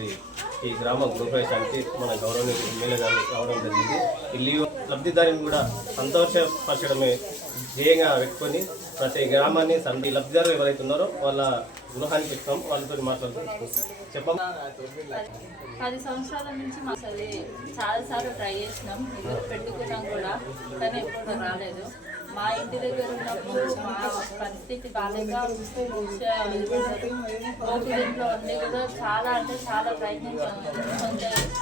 ఉన్నటువంటి ఈ గ్రామ గృహప్రవేశానికి మన గౌరవనీయ ఎమ్మెల్యే గారు రావడం జరిగింది. ఈ లబ్ధిదారిని కూడా సంతోషపరచడమే ధ్యేయంగా పెట్టుకొని ప్రతి గ్రామాన్ని లబ్ధిదారులు ఎవరైతే ఉన్నారో వాళ్ళ గృహానికి పెట్టుతాం, వాళ్ళతో మాట్లాడుతూ చెప్పాం. 10 సంవత్సరాల నుంచి అసలు చాలాసార్లు ట్రై చేసినాం, పెట్టుకున్నాం కూడా, కానీ ఎప్పుడు రాలేదు. మా ఇంటి దగ్గర ఉన్నప్పుడు మా పరిస్థితి బాగా ఇంట్లో ఉండి కూడా చాలా అంటే చాలా ప్రయత్నించాము.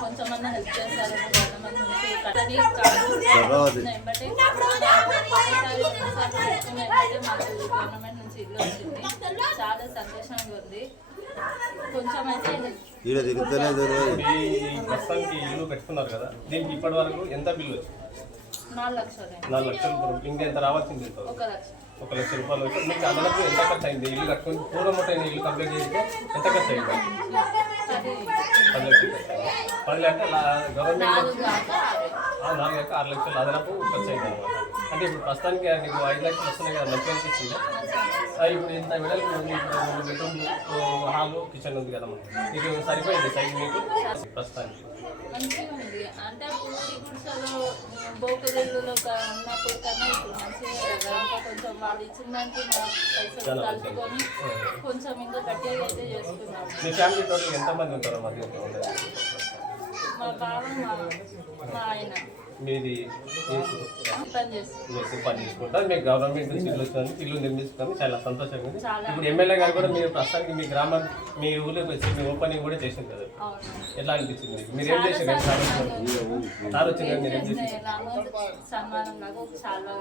కొంచెమన్నా హెల్ప్ చేశారు గవర్నమెంట్ నుంచి. బట్ మాకు గవర్నమెంట్ నుంచి ఇల్లు వచ్చింది, చాలా సంతోషంగా ఉంది. కొంచెం అయితే ప్రస్తుతానికి ఇల్లు పెట్టుకున్నారు కదా, దీనికి ఇప్పటి వరకు ఎంత బిల్లు వచ్చింది? 4 లక్షలు. 4 లక్షల రూపాయలు. ఇంకెంత రావాల్సింది? 1 లక్ష. 1 లక్ష రూపాయలు వచ్చి మీకు అదనపు ఎంత ఖర్చు అయింది? ఇల్లు కట్టుకుని పూర్వమటైన ఇల్లు కంప్లీట్ చేస్తే ఎంత ఖర్చు అయింది? 10 లక్షలు ఖర్చు అయింది. 10 అంటే గవర్నమెంట్ 4 యొక్క 6 లక్షలు అదనపు ఖర్చు అయింది అనమాట. అంటే ఇప్పుడు ప్రస్తుతానికి నీకు 5 లక్షలు వస్తున్నాయి కదా, మంచిగా అనిపిస్తుందా? ఇప్పుడు ఇంత వెడల్పు ఉంది, ఇప్పుడు బెడ్రూమ్ హాల్ కిచెన్ ఉంది కదా, మీకు సరిపోయింది సైజ్ మీకు ప్రస్తుతానికి? మంచిగా ఉంది. అంటే పూర్తి గుడిసెలో బోకదిల్లులో ఉన్నప్పుడు కన్నా ఇప్పుడు మంచిగా కదా. ఇంకా కొంచెం వాళ్ళు ఇచ్చిన దానికి పైసలు కలుపుకొని కొంచెం ఇంకా గట్టిగా అయితే చేసుకున్నాం. మీ ఫ్యామిలీ టోటల్ ఎంతమంది ఉంటారో మాకు? మా బావ, మా ఆయన. మీది పని చేసుకుంటారు. మీకు గవర్నమెంట్ నుంచి ఇల్లు వచ్చినందుకు ఇల్లు నిర్మిస్తాను, చాలా సంతోషంగా ఉంది. ఇప్పుడు ఎమ్మెల్యే గారు కూడా మీరు ప్రస్తుతానికి మీ గ్రామం మీ ఊళ్ళోకి వచ్చి మీ ఓపెనింగ్ కూడా చేసింది కదా, ఎట్లా అనిపించింది? మీరు ఏం చేసారు? సార్ వచ్చింది, మీరు ఏం చేసారు? సన్మానం లాగా ఒక చాలా